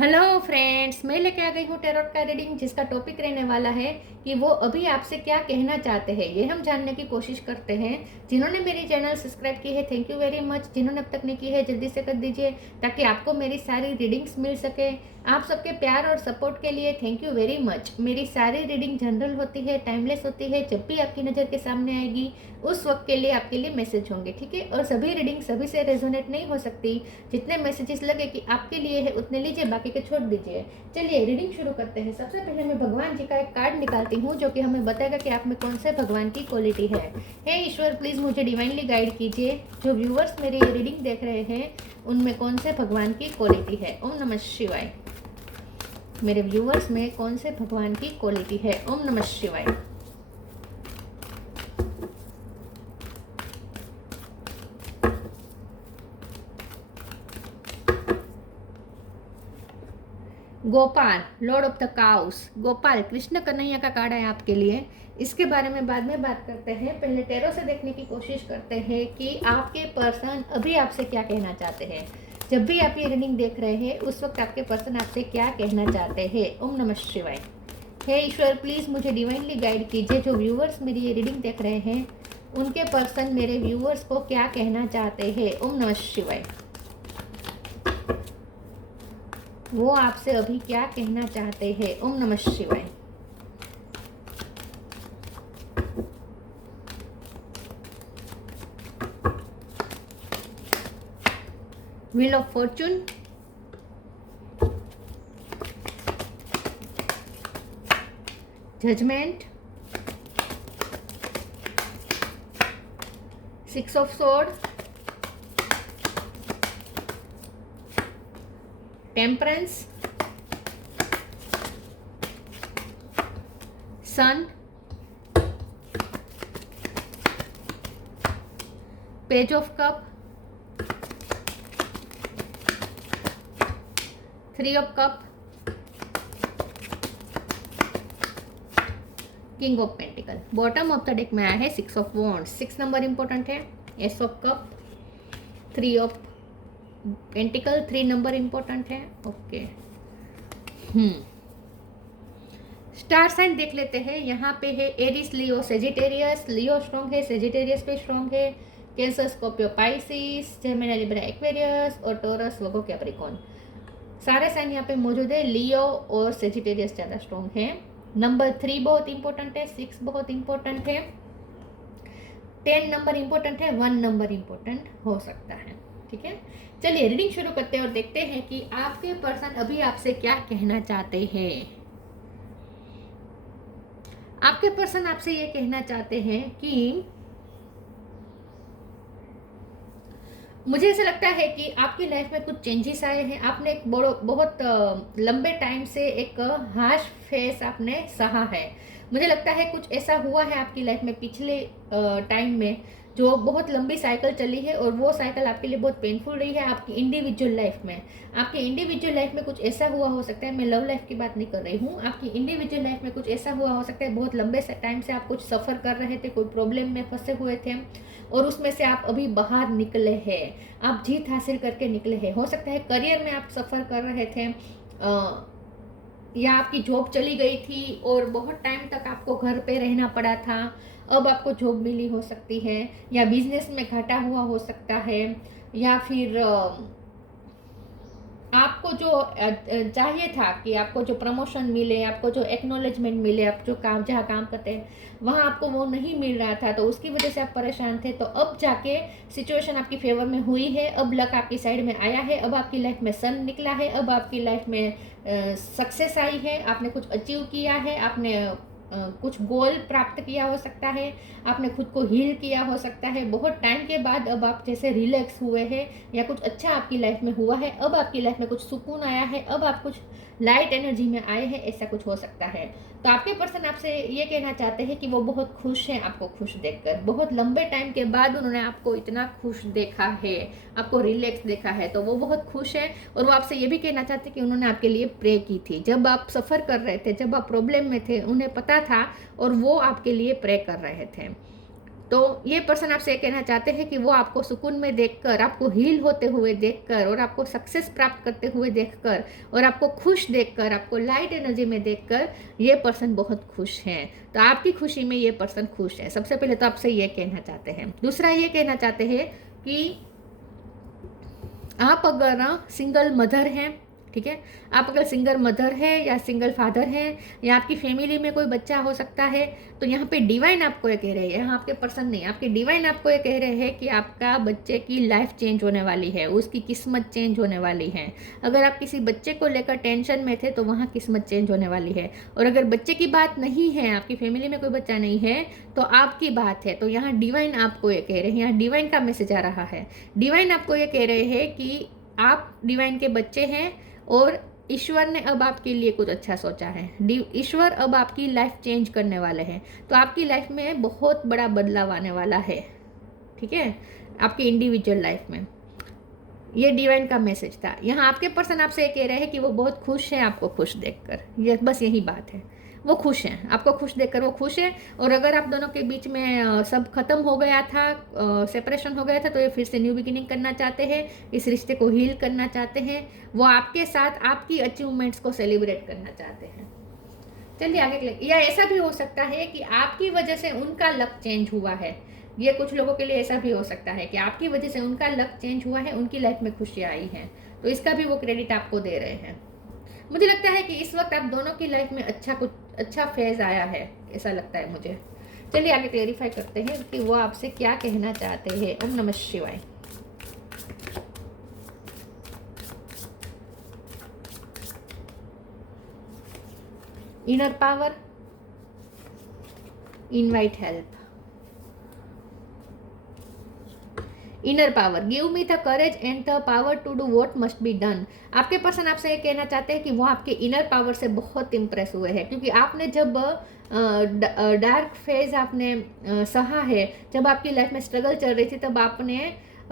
Hello friends, मैं लेके आ गई हूँ टैरोट का रीडिंग, जिसका टॉपिक रहने वाला है कि वो अभी आपसे क्या कहना चाहते हैं। ये हम जानने की कोशिश करते हैं। जिन्होंने मेरी चैनल सब्सक्राइब की है, थैंक यू वेरी मच। जिन्होंने अब तक नहीं की है, जल्दी से कर दीजिए ताकि आपको मेरी सारी रीडिंग्स मिल सके। आप सबके प्यार और सपोर्ट के लिए थैंक यू वेरी मच। मेरी सारी रीडिंग जनरल होती है, टाइमलेस होती है। जब भी आपकी नज़र के सामने आएगी उस वक्त के लिए आपके लिए मैसेज होंगे, ठीक है। और सभी रीडिंग सभी से रेजोनेट नहीं हो सकती। जितने मैसेजेस लगे कि आपके लिए है उतने लीजिए, बाकी के छोड़ दीजिए। चलिए रीडिंग शुरू करते हैं। सबसे पहले मैं भगवान जी का एक कार्ड निकालती हूँ जो कि हमें बताएगा कि आप में कौन से भगवान की क्वालिटी है। हे ईश्वर, प्लीज मुझे डिवाइनली गाइड कीजिए। जो व्यूवर्स मेरी ये रीडिंग देख रहे हैं उनमें कौन से भगवान की क्वालिटी है। ओम नमः शिवाय। मेरे व्यूवर्स में कौन से भगवान की क्वालिटी है। ओम नमः शिवाय। Gopal, Lord of the cows. Gopal Krishna Kanhaiya का कार्ड है आपके लिए। इसके बारे में बाद में बात करते हैं। पहले टैरो से देखने की कोशिश करते हैं कि आपके पर्सन अभी आपसे क्या कहना चाहते हैं। जब भी आप ये रीडिंग देख रहे हैं उस वक्त आपके पर्सन आपसे क्या कहना चाहते हैं। ओम नमः शिवाय। हे ईश्वर, प्लीज मुझे डिवाइनली गाइड कीजिए। जो व्यूवर्स मेरी ये रीडिंग देख रहे हैं उनके पर्सन मेरे व्यूवर्स को क्या कहना चाहते हैं। ओम नमः शिवाय। वो आपसे अभी क्या कहना चाहते हैं। ओम नमः शिवाय। Wheel of fortune, judgement, six of sword, temperance, sun, page of cup, three of cup, king of pentacle. Bottom of the deck में आया है six of wands. 6 number important है। Ace of cup, three of pentacle, 3 number important है। Okay, star sign देख लेते हैं। यहाँ पे है Aries, Leo, Sagittarius. Leo strong है, सेजिटेरियस पे स्ट्रॉन्ग है। Cancer, Scorpio, Pisces, Gemini, Libra, Aquarius और टॉरस, वर्गो, कैप्रिकॉर्न। सारे साइन यहाँ पे मौजूद है। लियो और सेजिटेरियस ज़्यादा स्ट्रॉन्ग है। नंबर 3 बहुत इंपॉर्टेंट है, 6 बहुत इंपॉर्टेंट है, 10 नंबर इंपॉर्टेंट है, 1 नंबर इंपॉर्टेंट हो सकता है, ठीक है। चलिए रीडिंग शुरू करते हैं और देखते हैं कि आपके पर्सन अभी आपसे क्या कहना चाहते हैं। आपके पर्सन आपसे ये कहना चाहते हैं कि मुझे ऐसा लगता है कि आपकी लाइफ में कुछ चेंजेस आए हैं। आपने एक बहुत लंबे टाइम से एक हार्श फेस आपने सहा है। मुझे लगता है कुछ ऐसा हुआ है आपकी लाइफ में पिछले टाइम में जो बहुत लंबी साइकिल चली है और वो साइकिल आपके लिए बहुत पेनफुल रही है आपकी इंडिविजुअल लाइफ में। आपकी इंडिविजुअल लाइफ में कुछ ऐसा हुआ हो सकता है, मैं लव लाइफ की बात नहीं कर रही हूँ, आपकी इंडिविजुअल लाइफ में कुछ ऐसा हुआ हो सकता है। बहुत लंबे टाइम से आप कुछ सफ़र कर रहे थे, कोई प्रॉब्लम में फंसे हुए थे और उसमें से आप अभी बाहर निकले हैं, आप जीत हासिल करके निकले हैं। हो सकता है करियर में आप सफ़र कर रहे थे या आपकी जॉब चली गई थी और बहुत टाइम तक आपको घर पे रहना पड़ा था, अब आपको जॉब मिली हो सकती है, या बिजनेस में घाटा हुआ हो सकता है, या फिर आपको जो चाहिए था कि आपको जो प्रमोशन मिले, आपको जो एक्नॉलेजमेंट मिले, आप जो काम जहाँ काम करते हैं वहाँ आपको वो नहीं मिल रहा था, तो उसकी वजह से आप परेशान थे। तो अब जाके सिचुएशन आपकी फेवर में हुई है, अब लक आपकी साइड में आया है, अब आपकी लाइफ में सन निकला है, अब आपकी लाइफ में सक्सेस आई है, आपने कुछ अचीव किया है, आपने कुछ गोल प्राप्त किया हो सकता है, आपने खुद को हील किया हो सकता है। बहुत टाइम के बाद अब आप जैसे रिलैक्स हुए हैं या कुछ अच्छा आपकी लाइफ में हुआ है, अब आपकी लाइफ में कुछ सुकून आया है, अब आप कुछ लाइट एनर्जी में आए हैं, ऐसा कुछ हो सकता है। तो आपके पर्सन आपसे ये कहना चाहते हैं कि वो बहुत खुश हैं आपको खुश देखकर। बहुत लंबे टाइम के बाद उन्होंने आपको इतना खुश देखा है, आपको रिलैक्स देखा है, तो वो बहुत खुश है। और वो आपसे ये भी कहना चाहते हैं कि उन्होंने आपके लिए प्रे की थी। जब आप सफ़र कर रहे थे, जब आप प्रॉब्लम में थे, उन्हें पता था और वो आपके लिए प्रे कर रहे थे। तो ये पर्सन आपसे कहना चाहते हैं कि वो आपको सुकून में देखकर, आपको हील होते हुए देखकर और आपको सक्सेस प्राप्त करते हुए देखकर और आपको खुश देखकर, आपको लाइट एनर्जी में देखकर ये पर्सन बहुत खुश हैं। तो आपकी खुशी में ये पर्सन खुश है। सबसे पहले तो आपसे ये कहना चाहते हैं। दूसरा ये कहना चाहते हैं कि आप अगर सिंगल मदर हैं, ठीक है, आप अगर सिंगल मदर है या सिंगल फादर हैं या आपकी फैमिली में कोई बच्चा हो सकता है, तो यहाँ पे डिवाइन आपको ये कह रहे हैं, यहाँ आपके पर्सन नहीं, आपके डिवाइन आपको ये कह रहे हैं कि आपका बच्चे की लाइफ चेंज होने वाली है, उसकी किस्मत चेंज होने वाली है। अगर आप किसी बच्चे को लेकर टेंशन में थे तो वहाँ किस्मत चेंज होने वाली है। और अगर बच्चे की बात नहीं है, आपकी फैमिली में कोई बच्चा नहीं है, तो आपकी बात है। तो यहाँ डिवाइन आपको ये कह रहे हैं, यहाँ डिवाइन का मैसेज आ रहा है। डिवाइन आपको ये कह रहे हैं कि आप डिवाइन के बच्चे हैं और ईश्वर ने अब आपके लिए कुछ अच्छा सोचा है। ईश्वर अब आपकी लाइफ चेंज करने वाले हैं। तो आपकी लाइफ में बहुत बड़ा बदलाव आने वाला है, ठीक है, आपकी इंडिविजुअल लाइफ में। ये डिवाइन का मैसेज था। यहाँ आपके पर्सन आपसे कह रहे हैं कि वो बहुत खुश हैं आपको खुश देखकर। ये बस यही बात है, वो खुश हैं, आपको खुश देखकर वो खुश है। और अगर आप दोनों के बीच में सब खत्म हो गया था, सेपरेशन हो गया था, तो ये फिर से न्यू बिगिनिंग करना चाहते हैं, इस रिश्ते को हील करना चाहते हैं। वो आपके साथ आपकी अचीवमेंट्स को सेलिब्रेट करना चाहते हैं। चलिए आगे। या ऐसा भी हो सकता है कि आपकी वजह से उनका लक चेंज हुआ है। ये कुछ लोगों के लिए ऐसा भी हो सकता है कि आपकी वजह से उनका लक चेंज हुआ है, उनकी लाइफ में खुशियाँ आई हैं। तो इसका भी वो क्रेडिट आपको दे रहे हैं। मुझे लगता है कि इस वक्त आप दोनों की लाइफ में कुछ अच्छा फेज आया है, ऐसा लगता है मुझे। चलिए आगे क्लेरिफाई करते हैं कि वो आपसे क्या कहना चाहते हैं। ओम नमः शिवाय। Inner power, invite help. Inner power, give me the courage and the power to do what must be done. आपके पर्सन आपसे ये कहना चाहते हैं कि वो आपके इनर पावर से बहुत इम्प्रेस हुए हैं, क्योंकि आपने जब डार्क फेज आपने सहा है, जब आपकी लाइफ में स्ट्रगल चल रही थी, तब आपने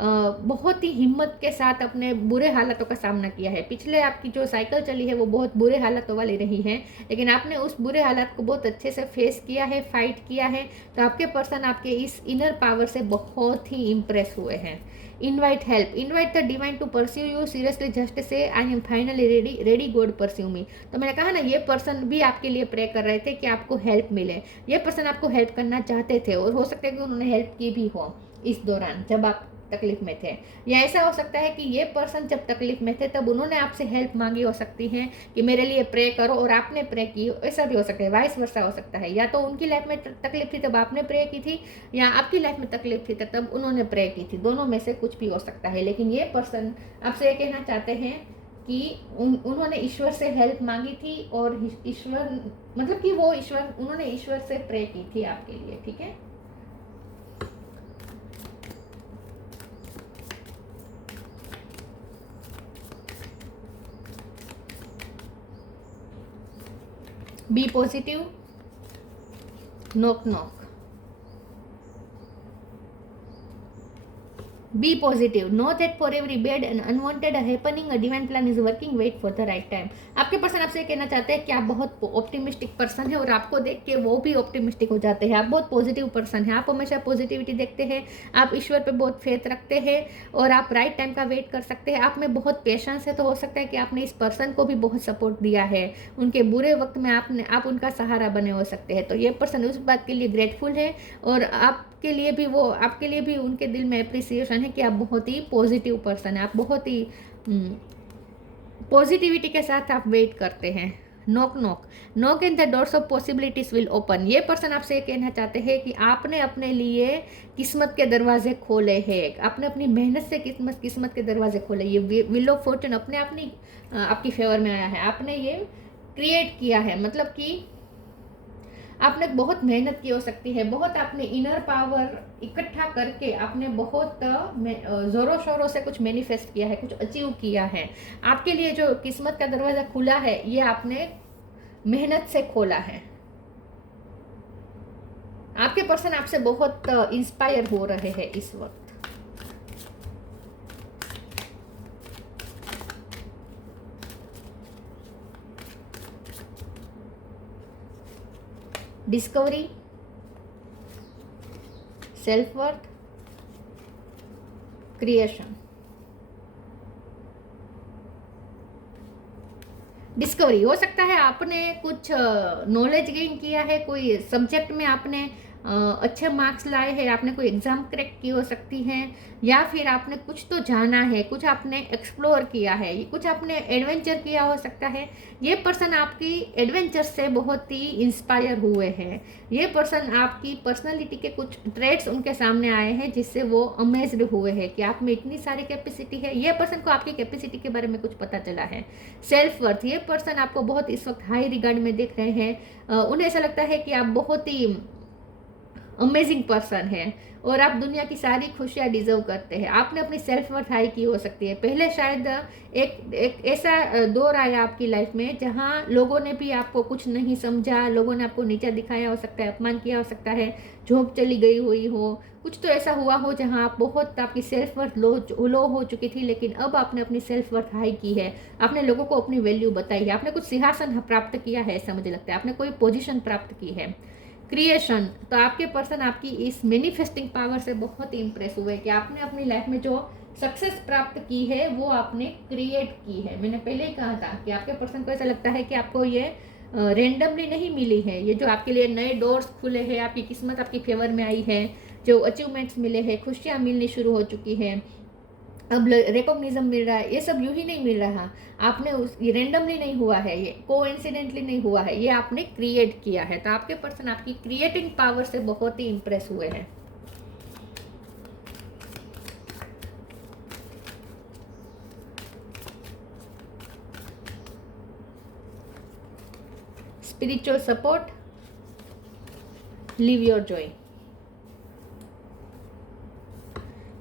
बहुत ही हिम्मत के साथ अपने बुरे हालातों का सामना किया है। पिछले आपकी जो साइकिल चली है वो बहुत बुरे हालातों वाली रही है, लेकिन आपने उस बुरे हालात को बहुत अच्छे से फेस किया है, फाइट किया है। तो आपके पर्सन आपके इस इनर पावर से बहुत ही इम्प्रेस हुए हैं। Invite help, invite the divine to pursue you seriously, just say I am finally ready God pursue me. तो मैंने कहा ना, ये पर्सन भी आपके लिए प्रे कर रहे थे कि आपको हेल्प मिले। ये पर्सन आपको हेल्प करना चाहते थे और हो सकता है कि उन्होंने हेल्प की भी हो इस दौरान जब आप तकलीफ में थे। या ऐसा हो सकता है कि ये पर्सन जब तकलीफ में थे तब उन्होंने आपसे हेल्प मांगी हो सकती है कि मेरे लिए प्रे करो, और आपने प्रे की। ऐसा भी हो सकता है, वाइस वर्सा हो सकता है। या तो उनकी लाइफ में तकलीफ थी तब आपने प्रे की थी, या आपकी लाइफ में तकलीफ थी तब उन्होंने प्रे की थी। दोनों में से कुछ भी हो सकता है। लेकिन ये पर्सन आपसे ये कहना चाहते हैं कि उन्होंने ईश्वर से हेल्प मांगी थी, और ईश्वर मतलब कि वो उन्होंने ईश्वर से प्रे की थी आपके लिए, ठीक है। Be positive, knock knock. Be positive. Know that for every bad and unwanted happening, a divine plan is working. Wait for the right time. आपके पर्सन आपसे कहना चाहते हैं कि आप बहुत ऑप्टिमिस्टिक पर्सन है, और आपको देख के वो भी ऑप्टिमिस्टिक हो जाते हैं। आप बहुत पॉजिटिव पर्सन है, आप हमेशा पॉजिटिविटी देखते हैं, आप ईश्वर पे बहुत फेथ रखते हैं, और आप राइट टाइम का वेट कर सकते हैं। आप में बहुत पेशेंस है। तो हो सकता है कि आपने इस पर्सन को भी बहुत सपोर्ट दिया है, उनके बुरे वक्त में आप उनका सहारा बने हो सकते हैं। तो ये पर्सन उस बात के लिए ग्रेटफुल है, और आपके लिए भी उनके दिल में अप्रिसिएशन है कि आप बहुत ही पॉजिटिव पर्सन है। आप बहुत ही पॉजिटिविटी के साथ आप वेट करते हैं। Knock knock, knock in the doors of possibilities will open. ये पर्सन आपसे ये कहना चाहते हैं कि आपने अपने लिए किस्मत के दरवाजे खोले हैं, आपने अपनी मेहनत से किस्मत के दरवाजे खोले। ये विल ऑफ फॉर्चून अपने आपकी फेवर में आया है, आपने ये क्रिएट किया है। मतलब कि आपने बहुत मेहनत की हो सकती है, बहुत आपने इनर पावर इकट्ठा करके आपने बहुत ज़ोरों शोरों से कुछ मैनिफेस्ट किया है, कुछ अचीव किया है। आपके लिए जो किस्मत का दरवाज़ा खुला है, ये आपने मेहनत से खोला है। आपके पर्सन आपसे बहुत इंस्पायर हो रहे हैं इस वक्त। Discovery, self worth, creation, discovery. हो सकता है आपने कुछ नॉलेज गेन किया है, कोई सब्जेक्ट में आपने अच्छे मार्क्स लाए हैं, आपने कोई एग्जाम क्रैक की हो सकती है, या फिर आपने कुछ तो जाना है, कुछ आपने एक्सप्लोर किया है, कुछ आपने एडवेंचर किया हो सकता है। ये पर्सन आपकी एडवेंचर से बहुत ही इंस्पायर हुए हैं। ये पर्सन आपकी पर्सनालिटी के कुछ ट्रेड्स उनके सामने आए हैं जिससे वो अमेज्ड हुए हैं कि आप में इतनी सारी कैपेसिटी है। ये पर्सन को आपकी कैपेसिटी के बारे में कुछ पता चला है। सेल्फ वर्थ, ये पर्सन आपको बहुत इस वक्त हाई रिगार्ड में देख रहे हैं। उन्हें ऐसा लगता है कि आप बहुत ही अमेजिंग पर्सन है और आप दुनिया की सारी खुशियाँ डिजर्व करते हैं। आपने अपनी सेल्फ वर्थ हाई की हो सकती है। पहले शायद एक ऐसा दौर आया आपकी लाइफ में जहाँ लोगों ने भी आपको कुछ नहीं समझा, लोगों ने आपको नीचा दिखाया हो सकता है, अपमान किया हो सकता है, जॉब चली गई हुई हो, कुछ तो ऐसा हुआ हो जहाँ आप बहुत आपकी सेल्फ वर्थ लो हो चुकी थी। लेकिन अब आपने अपनी सेल्फ वर्थ हाई की है, आपने लोगों को अपनी वैल्यू बताई है, आपने कुछ सिंहासन प्राप्त किया है, ऐसा मुझे लगता है, आपने कोई पोजीशन प्राप्त की है। क्रिएशन, तो आपके पर्सन आपकी इस मैनिफेस्टिंग पावर से बहुत इंप्रेस हुए कि आपने अपनी लाइफ में जो सक्सेस प्राप्त की है वो आपने क्रिएट की है। मैंने पहले ही कहा था कि आपके पर्सन को ऐसा लगता है कि आपको ये रेंडमली नहीं मिली है। ये जो आपके लिए नए डोर्स खुले हैं, आपकी किस्मत आपकी फेवर में आई है, जो अचीवमेंट्स मिले हैं, खुशियाँ मिलनी शुरू हो चुकी हैं, अब रिकॉग्निज्म मिल रहा है, ये सब यूं ही नहीं मिल रहा। आपने ये रेंडमली नहीं हुआ है, ये कोइंसिडेंटली नहीं हुआ है, ये आपने क्रिएट किया है। तो आपके पर्सन आपकी क्रिएटिंग पावर से बहुत ही इंप्रेस हुए हैं। Spiritual support, live your joy.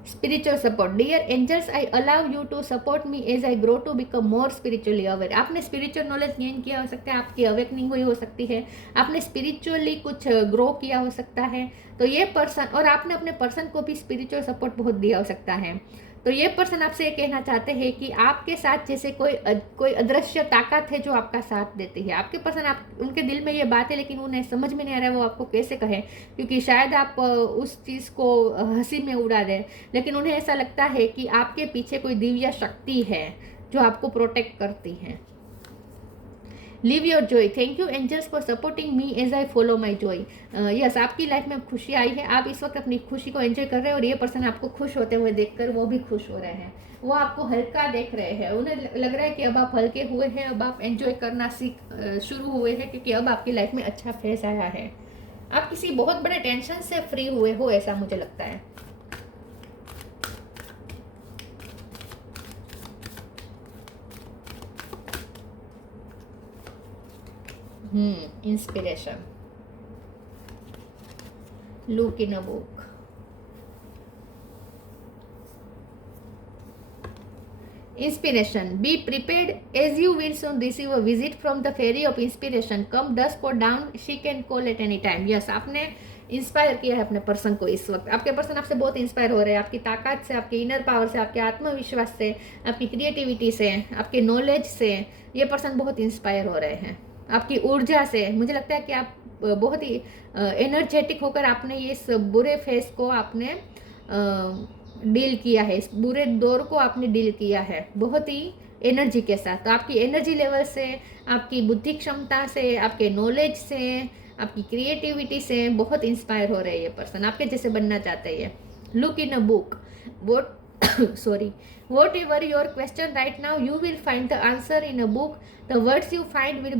Spiritual support, dear angels, I allow you to support me as I grow to become more spiritually aware. आपने स्पिरिचुअल नॉलेज गेन किया हो सकता है, आपकी अवेकनिंग हुई हो सकती है, आपने स्पिरिचुअली कुछ ग्रो किया हो सकता है। तो ये पर्सन, और आपने अपने पर्सन को भी स्पिरिचुअल सपोर्ट बहुत दिया हो सकता है। तो ये पर्सन आपसे ये कहना चाहते हैं कि आपके साथ जैसे कोई अदृश्य ताकत है जो आपका साथ देती है। आपके पर्सन, आप उनके दिल में ये बात है लेकिन उन्हें समझ में नहीं आ रहा है वो आपको कैसे कहें, क्योंकि शायद आप उस चीज़ को हंसी में उड़ा दें, लेकिन उन्हें ऐसा लगता है कि आपके पीछे कोई दिव्य शक्ति है जो आपको प्रोटेक्ट करती है। Live your joy, thank you angels for supporting me as I follow my joy. Yes, आपकी लाइफ में खुशी आई है, आप इस वक्त अपनी खुशी को एंजॉय कर रहे हैं और ये पर्सन आपको खुश होते हुए देखकर वो भी खुश हो रहे हैं। वो आपको हल्का देख रहे हैं, उन्हें लग रहा है कि अब आप हल्के हुए हैं, अब आप एंजॉय करना शुरू हुए हैं, क्योंकि अब आपकी लाइफ में अच्छा फेज आया है। आप किसी बहुत बड़े टेंशन से फ्री हुए हो, ऐसा मुझे लगता है। Inspiration, look in a book. Inspiration, be prepared as you will soon receive a visit from the fairy of inspiration, come dusk or dawn, she can call at any time. Yes, आपने inspire किया है अपने person को। इस वक्त आपके person आपसे बहुत इंस्पायर हो रहे हैं, आपकी ताकत से, आपके इनर पावर से, आपके आत्मविश्वास से, आपकी क्रिएटिविटी से, आपके नॉलेज से। ये पर्सन बहुत इंस्पायर हो रहे हैं आपकी ऊर्जा से। मुझे लगता है कि आप बहुत ही एनर्जेटिक होकर आपने ये इस बुरे फेस को आपने डील किया है, इस बुरे दौर को आपने डील किया है बहुत ही एनर्जी के साथ। तो आपकी एनर्जी लेवल से, आपकी बुद्धि क्षमता से, आपके नॉलेज से, आपकी क्रिएटिविटी से बहुत इंस्पायर हो रहे हैं ये पर्सन, आपके जैसे बनना चाहते हैं। Look in a book, vote sorry, whatever your question right now, you will find the answer in a book. The words you find will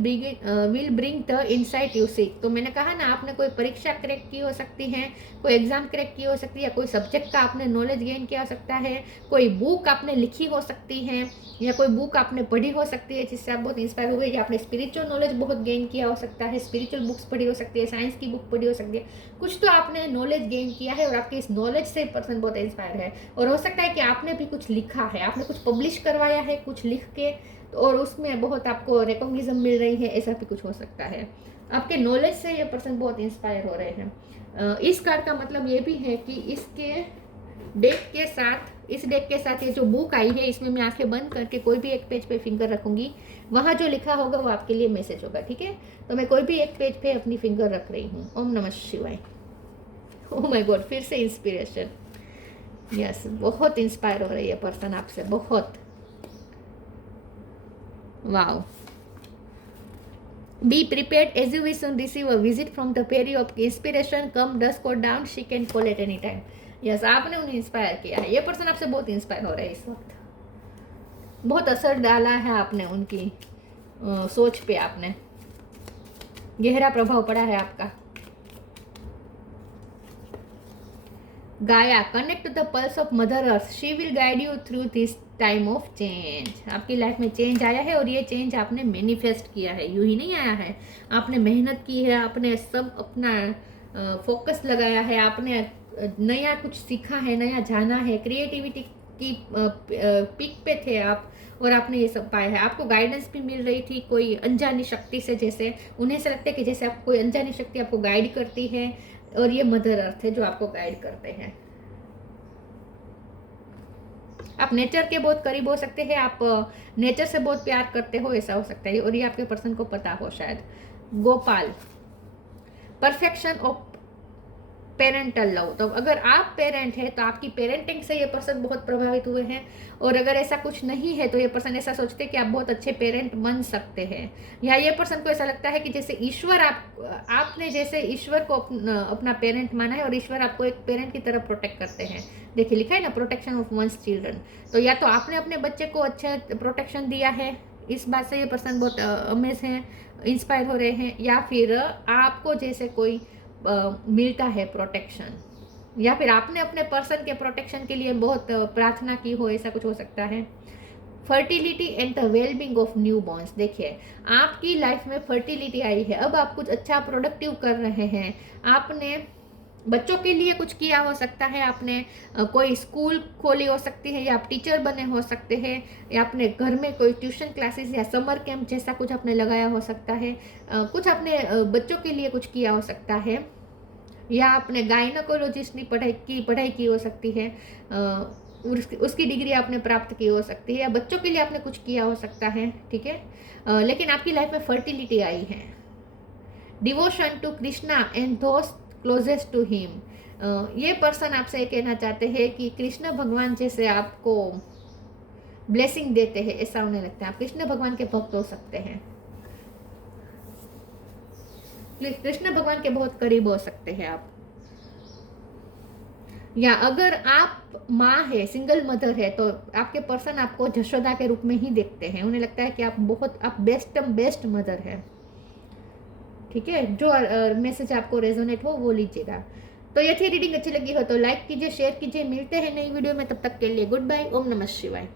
bring the insight you seek. तो मैंने कहा ना, आपने कोई परीक्षा क्रैक की हो सकती है, कोई एग्जाम क्रैक की हो सकती है, कोई सब्जेक्ट का आपने नॉलेज गेन किया हो सकता है, कोई बुक आपने लिखी हो सकती है, या कोई बुक आपने पढ़ी हो सकती है जिससे आप बहुत इंस्पायर हुए, या आपने स्पिरिचुअल नॉलेज बहुत गेन किया हो सकता है, स्पिरिचुअल बुक्स पढ़ी हो सकती है, साइंस की बुक पढ़ी हो सकती है। कुछ तो आपने नॉलेज गेन किया है और आपके इस नॉलेज से पर्सन बहुत इंस्पायर है। और हो सकता है कि आपने भी कुछ लिखा है, आपने कुछ पब्लिश करवाया है कुछ लिख के, और उसमें बहुत आपको रिकॉग्निशन मिल रही है, ऐसा भी कुछ हो सकता है। आपके नॉलेज से ये पर्सन बहुत इंस्पायर हो रहे हैं। इस कार्ड का मतलब ये भी है कि इसके डेक के साथ, इस डेक के साथ ये जो बुक आई है, इसमें मैं आंखें बंद करके कोई भी एक पेज पे फिंगर रखूंगी, वहाँ जो लिखा होगा वो आपके लिए मैसेज होगा, ठीक है। तो मैं कोई भी एक पेज पे अपनी फिंगर रख रही हूँ। ओम नमः शिवाय। ओ माय गॉड, फिर से इंस्पिरेशन। यस, बहुत इंस्पायर हो रही है पर्सन आपसे, बहुत। Wow. Be prepared as you will soon receive a visit from the fairy of inspiration come dusk को dawn, she can call at any time. Yes, आपने उन्हें इंस्पायर किया है, ये पर्सन आपसे बहुत इंस्पायर हो रहा है इस वक्त। बहुत असर डाला है आपने उनकी सोच पे, आपने गहरा प्रभाव पड़ा है आपका। Gaia, connect to the pulse of mother earth, she will guide you through this time of change. आपकी लाइफ में चेंज आया है और ये चेंज आपने मैनिफेस्ट किया है, यूं ही नहीं आया है। आपने मेहनत की है, आपने सब अपना फोकस लगाया है, आपने नया कुछ सीखा है, नया जाना है, क्रिएटिविटी की पीक पे थे आप और आपने ये सब पाया है। आपको गाइडेंस भी मिल रही थी कोई अनजानी शक्ति से, जैसे उन्हें ऐसा लगता है कि जैसे आप कोई अनजानी शक्ति आपको गाइड करती है, और ये मदर अर्थ है जो आपको गाइड करते हैं। आप नेचर के बहुत करीब हो सकते हैं, आप नेचर से बहुत प्यार करते हो, ऐसा हो सकता है, और ये आपके पर्सन को पता हो शायद। Gopal, perfection of parental love, तो अगर आप पेरेंट हैं तो आपकी पेरेंटिंग से ये पर्सन बहुत प्रभावित हुए हैं, और अगर ऐसा कुछ नहीं है तो ये पर्सन ऐसा सोचते हैं कि आप बहुत अच्छे पेरेंट बन सकते हैं, या ये पर्सन को ऐसा लगता है कि जैसे ईश्वर आपने जैसे ईश्वर को अपना पेरेंट माना है और ईश्वर आपको एक पेरेंट की तरह प्रोटेक्ट करते हैं। देखिए लिखा है ना, प्रोटेक्शन ऑफ वंस चिल्ड्रन, तो या तो आपने अपने बच्चे को अच्छा प्रोटेक्शन दिया है, इस बात से ये पर्सन बहुत अमेज है, इंस्पायर हो रहे हैं, या फिर आपको जैसे कोई मिलता है प्रोटेक्शन, या फिर आपने अपने पर्सन के प्रोटेक्शन के लिए बहुत प्रार्थना की हो, ऐसा कुछ हो सकता है। Fertility and the wellbeing of new borns, देखिए आपकी लाइफ में फर्टिलिटी आई है, अब आप कुछ अच्छा प्रोडक्टिव कर रहे हैं, आपने बच्चों के लिए कुछ किया हो सकता है, आपने कोई स्कूल खोली हो सकती है, या आप टीचर बने हो सकते हैं, या आपने घर में कोई ट्यूशन क्लासेस या समर कैंप जैसा कुछ आपने लगाया हो सकता है, कुछ आपने बच्चों के लिए कुछ किया हो सकता है, या आपने गायनोकोलॉजिस्ट की पढ़ाई की हो सकती है, उसकी डिग्री आपने प्राप्त की हो सकती है, या बच्चों के लिए आपने कुछ किया हो सकता है, ठीक है। लेकिन आपकी लाइफ में फर्टिलिटी आई है। डिवोशन टू कृष्णा एंड दोस्त क्लोजेस्ट टू हिम, ये पर्सन आपसे कहना चाहते हैं कि कृष्ण भगवान जैसे आपको ब्लेसिंग देते हैं, ऐसा उन्हें लगता है। आप कृष्ण भगवान के भक्त हो सकते हैं, कृष्ण भगवान के बहुत करीब हो सकते हैं आप, या अगर आप माँ है, सिंगल मदर है, तो आपके पर्सन आपको जशोदा के रूप में ही देखते हैं, उन्हें लगता है कि आप बेस्ट मदर है, ठीक है। जो मैसेज आपको रेजोनेट हो वो लीजिएगा। तो ये थी रीडिंग, अच्छी लगी हो तो लाइक कीजिए, शेयर कीजिए, मिलते हैं नई वीडियो में, तब तक के लिए गुड बाय, ओम नमः शिवाय।